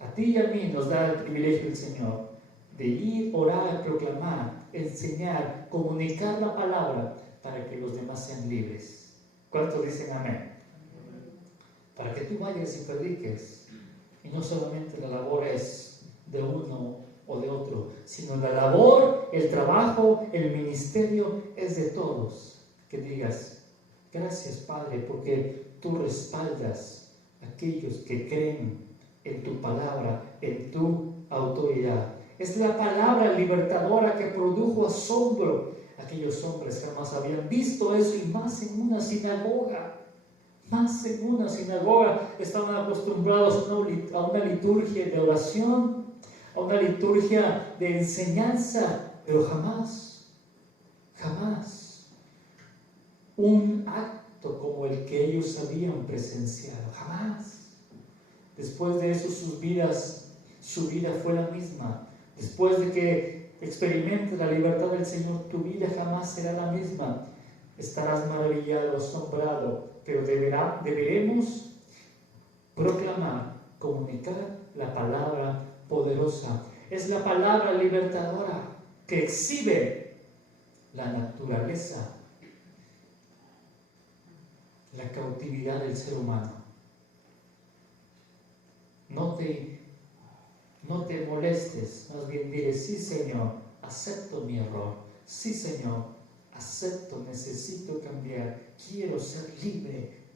A ti y a mí nos da el privilegio el Señor de ir, orar, proclamar, enseñar, comunicar la palabra para que los demás sean libres. ¿Cuántos dicen amén? Para que tú vayas y prediques. Y no solamente la labor es de uno o de otro, sino la labor, el trabajo, el ministerio es de todos. Que digas: gracias, Padre, porque tú respaldas a aquellos que creen en tu palabra, en tu autoridad. Es la palabra libertadora que produjo asombro. Aquellos hombres jamás habían visto eso, y más en una sinagoga. Estaban acostumbrados a una liturgia de oración, a una liturgia de enseñanza, pero jamás un acto como el que ellos habían presenciado, jamás. Después de eso su vida fue la misma. Después de que experimentes la libertad del Señor, tu vida jamás será la misma. Estarás maravillado, asombrado, pero deberemos proclamar, comunicar la palabra poderosa. Es la palabra libertadora que exhibe la naturaleza, la cautividad del ser humano. No te molestes, más bien dile: sí, Señor, acepto mi error. Sí, Señor, acepto, necesito cambiar. Quiero ser libre.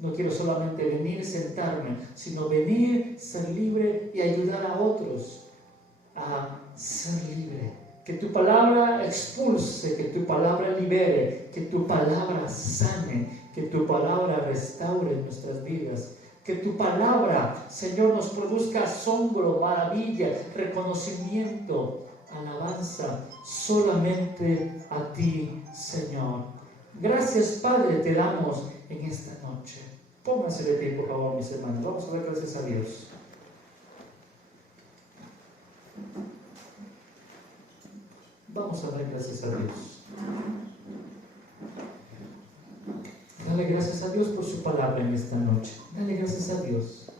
No quiero solamente venir, sentarme, sino venir, ser libre y ayudar a otros a ser libre. Que tu palabra expulse, que tu palabra libere, que tu palabra sane, que tu palabra restaure nuestras vidas. Que tu palabra, Señor, nos produzca asombro, maravilla, reconocimiento, alabanza solamente a ti, Señor. Gracias, Padre, te damos en esta noche. Pónganse de pie, por favor, mis hermanos. Vamos a dar gracias a Dios. Vamos a dar gracias a Dios. Dale gracias a Dios por su palabra en esta noche. Dale gracias a Dios.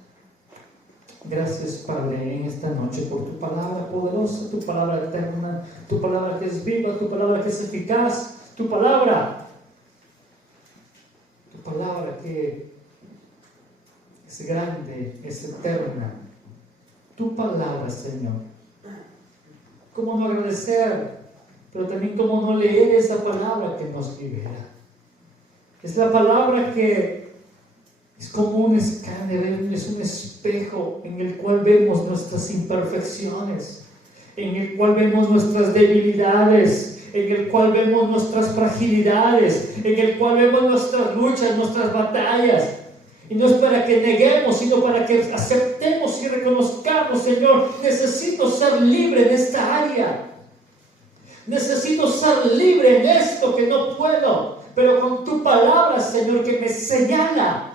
Gracias, Padre, en esta noche por tu palabra poderosa, tu palabra eterna, tu palabra que es viva, tu palabra que es eficaz, tu palabra que es grande, es eterna. Tu palabra, Señor. ¿Cómo no agradecer pero también cómo no leer esa palabra que nos libera. Es la palabra que es como un escáner, es un espejo en el cual vemos nuestras imperfecciones, en el cual vemos nuestras debilidades, en el cual vemos nuestras fragilidades, en el cual vemos nuestras luchas, nuestras batallas. Y no es para que neguemos, sino para que aceptemos y reconozcamos, Señor, necesito ser libre en esta área. Necesito ser libre en esto que no puedo, pero con tu palabra, Señor, que me señala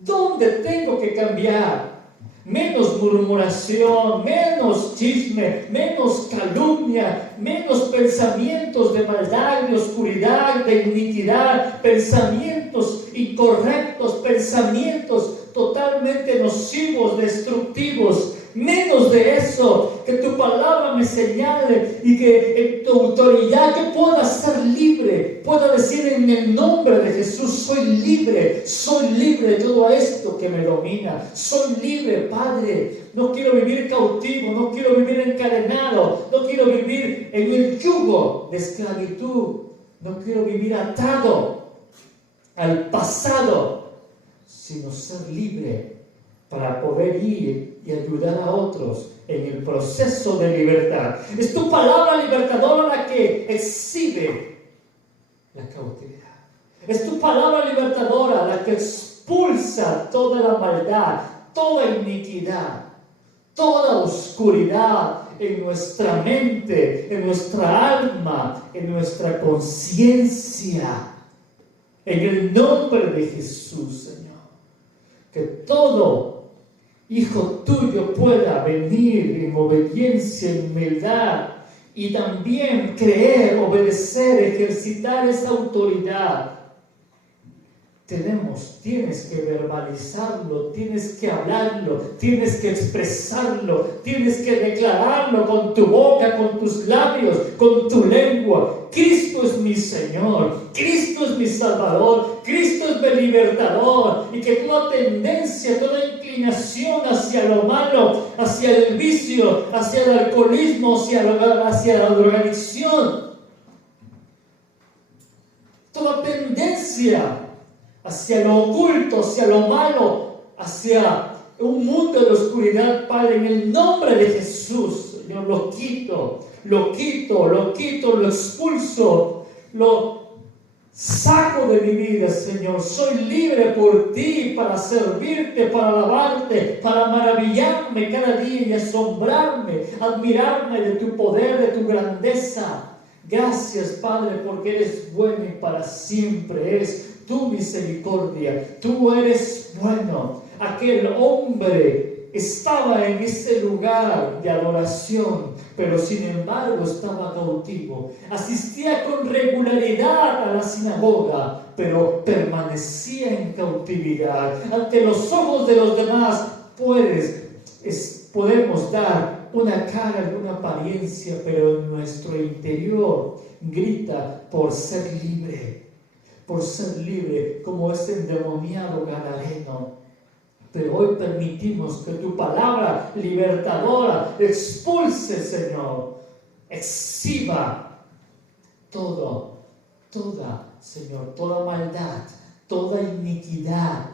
dónde tengo que cambiar. Menos murmuración, menos chisme, menos calumnia, menos pensamientos de maldad, de oscuridad, de iniquidad, pensamientos incorrectos, pensamientos totalmente nocivos, destructivos. Menos de eso, que tu palabra me señale y que en tu autoridad yo pueda ser libre, pueda decir en el nombre de Jesús, soy libre de todo esto que me domina, soy libre, Padre, no quiero vivir cautivo, no quiero vivir encadenado, no quiero vivir en el yugo de esclavitud, no quiero vivir atado al pasado, sino ser libre para poder ir y ayudar a otros en el proceso de libertad. Es tu palabra libertadora la que exhibe la cautividad. Es tu palabra libertadora la que expulsa toda la maldad, toda iniquidad, toda oscuridad en nuestra mente, en nuestra alma, en nuestra conciencia. En el nombre de Jesús, Señor, que todo hijo tuyo pueda venir en obediencia, en humildad y también creer, obedecer, ejercitar esa autoridad. Tienes que verbalizarlo, tienes que hablarlo, tienes que expresarlo, tienes que declararlo con tu boca, con tus labios, con tu lengua. Cristo es mi Señor, Cristo es mi Salvador, Cristo es mi libertador, y que toda tendencia, toda inclinación hacia lo malo, hacia el vicio, hacia el alcoholismo, hacia la drogadicción, toda tendencia hacia lo oculto, hacia lo malo, hacia un mundo de oscuridad, Padre, en el nombre de Jesús, Señor, lo quito, lo expulso, lo saco de mi vida, Señor. Soy libre por ti para servirte, para alabarte, para maravillarme cada día y asombrarme, admirarme de tu poder, de tu grandeza. Gracias, Padre, porque eres bueno y para siempre eres tu misericordia. Tú eres bueno. Aquel hombre estaba en ese lugar de adoración, pero sin embargo estaba cautivo. Asistía con regularidad a la sinagoga, pero permanecía en cautividad. Ante los ojos de los demás podemos dar una cara, una apariencia, pero en nuestro interior grita por ser libre, como ese endemoniado gadareno. Pero hoy permitimos que tu palabra libertadora expulse, Señor, exhiba Señor, toda maldad, toda iniquidad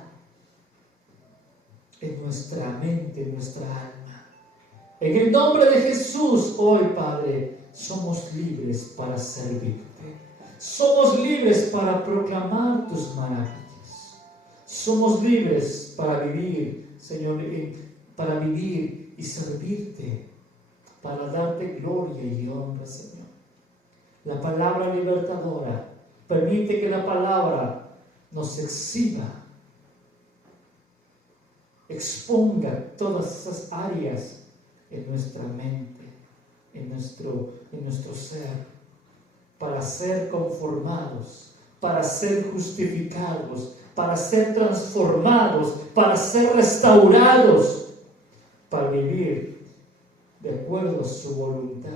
en nuestra mente, en nuestra alma. En el nombre de Jesús, hoy, Padre, somos libres para servirte. Somos libres para proclamar tus maravillas. Somos libres para vivir, Señor, para vivir y servirte, para darte gloria y honra, Señor. La palabra libertadora permite que la palabra nos exhiba, exponga todas esas áreas en nuestra mente, en nuestro ser, para ser conformados, para ser justificados, para ser transformados, para ser restaurados, para vivir de acuerdo a su voluntad.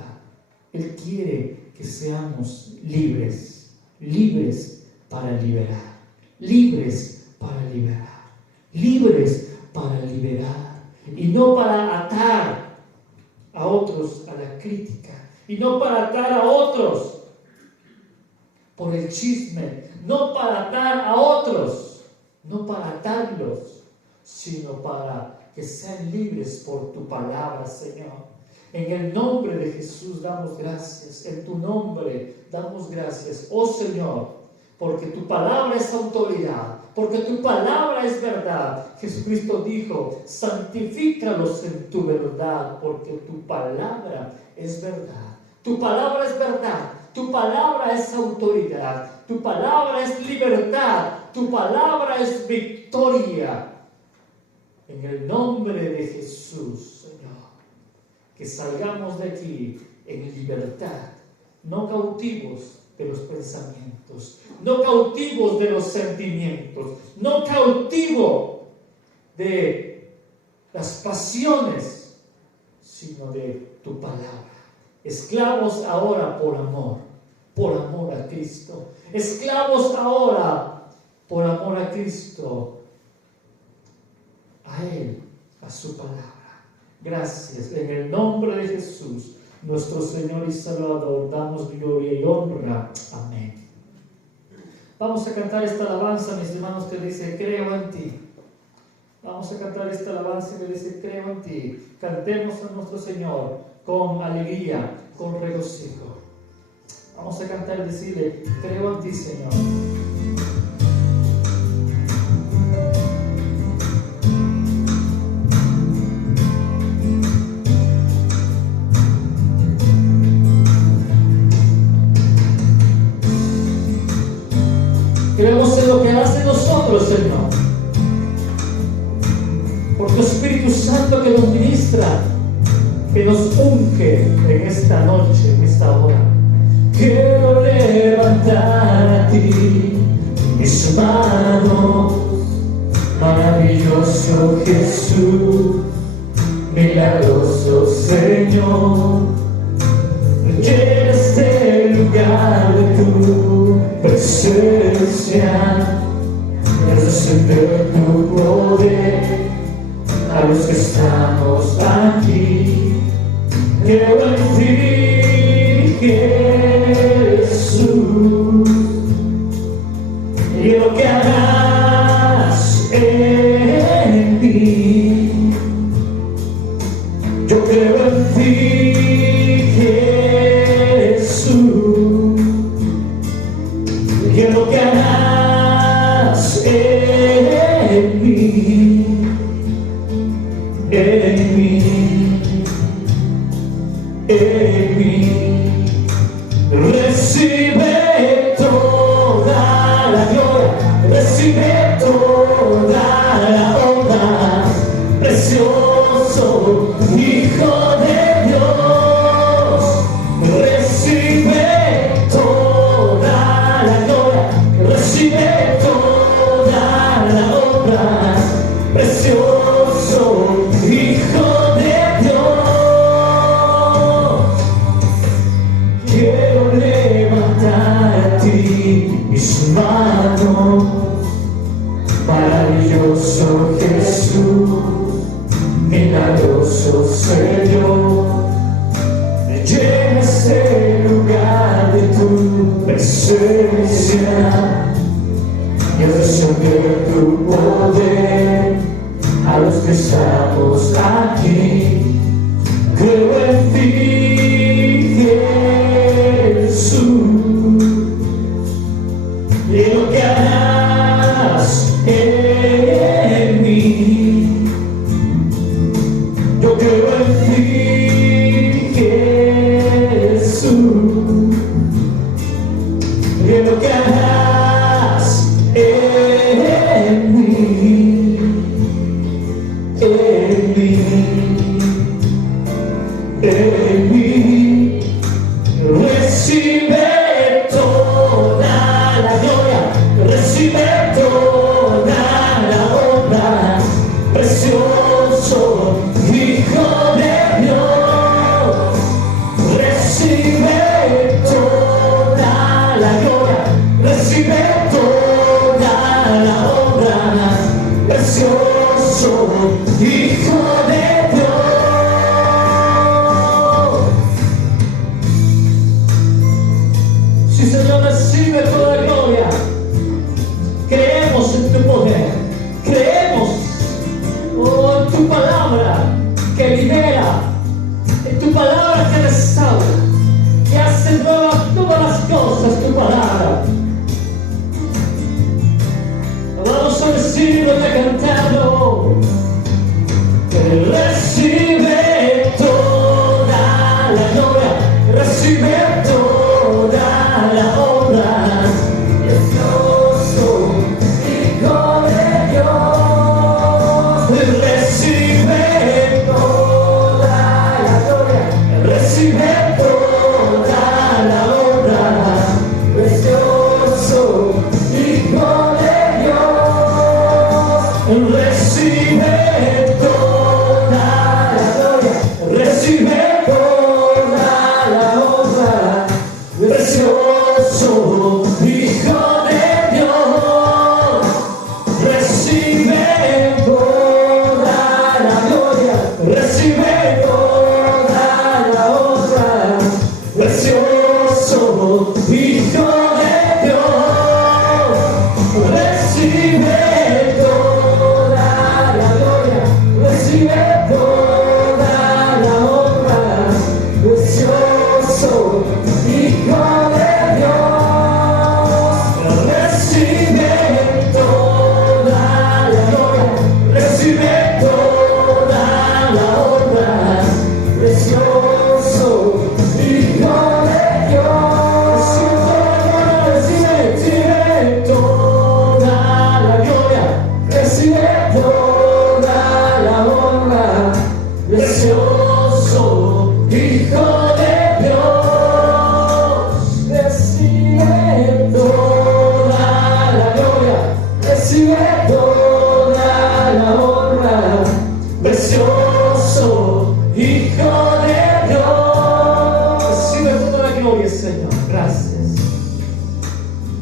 Él quiere que seamos libres para liberar, libres para liberar, y no para atar a otros a la crítica, y no para atar a otros por el chisme, no para atar a otros, no para atarlos, sino para que sean libres por tu palabra, Señor. En el nombre de Jesús damos gracias, en tu nombre damos gracias, oh Señor, porque tu palabra es autoridad, porque tu palabra es verdad. Jesucristo dijo, santifícalos en tu verdad, porque tu palabra es verdad. Tu palabra es verdad, tu palabra es autoridad, tu palabra es libertad, tu palabra es victoria. En el nombre de Jesús, Señor, que salgamos de aquí en libertad, no cautivos de los pensamientos, no cautivos de los sentimientos, no cautivos de las pasiones, sino de tu palabra. Esclavos ahora por amor a Cristo. Esclavos ahora por amor a Cristo, a Él, a su palabra. Gracias, en el nombre de Jesús, nuestro Señor y Salvador, damos gloria y honra. Amén. Vamos a cantar esta alabanza, mis hermanos, que dice, creo en ti. Vamos a cantar esta alabanza que dice, creo en ti. Cantemos a nuestro Señor con alegría, con regocijo. Vamos a cantar y decirle, creo en ti, Señor. Creemos en lo que hace nosotros, Señor. Por tu Espíritu Santo que nos ministra, que nos unge en esta noche, en esta hora. Quiero levantar a ti mis manos, maravilloso Jesús, milagroso Señor. Llena este lugar de tu presencia, y sentir tu poder a los que estamos aquí. Creo en ti, Jesús, y lo que harás en mí. Yo creo en ti, Jesús, y lo que harás en mí, en mí, en mí. Recibe toda la gloria, recibe toda la honra, precioso Hijo de Dios. Recibe toda la gloria, recibe toda la honra, precioso Hijo de Dios. Quiero levantar a ti mis manos, maravilloso Jesús, milagroso Señor. Llena este lugar de tu presencia, y descender tu poder a los que estamos aquí. Creo en ti, Jesús, y lo que harás en mí. Yo creo en ti, Jesús, y lo que harás Señor, recibe toda la gloria. Creemos en tu poder, creemos en tu palabra que libera, en tu palabra que restaura, que hace nuevas todas las cosas, tu palabra. Vamos a decirlo y a cantarlo. Recibe toda la gloria, recibe toda la honra. Precioso Hijo de Dios, recibe toda la gloria, recibe toda la honra. Precioso Hijo de Dios, recibe toda la gloria, recibe toda la honra. Precioso Hijo de Dios, recibe toda la gloria, recibe toda la honra. Precioso Hijo de Dios, recibe toda la gloria, recibe toda la honra. Precioso Hijo de Dios, recibe toda la gloria, recibe toda la honra. Precioso Hijo de Dios, recibe toda la gloria, recibe toda la honra. Precioso Hijo de Dios, recibe toda la gloria, recibe toda la honra. Precioso Hijo de Dios, recibe toda la gloria, Señor. Gracias.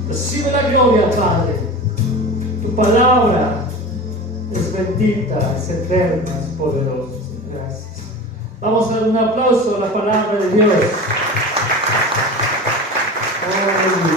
Recibe la gloria, Padre. Tu palabra es bendita, es eterna, es poderosa. Gracias. Vamos a dar un aplauso a la palabra de Dios. Aleluya.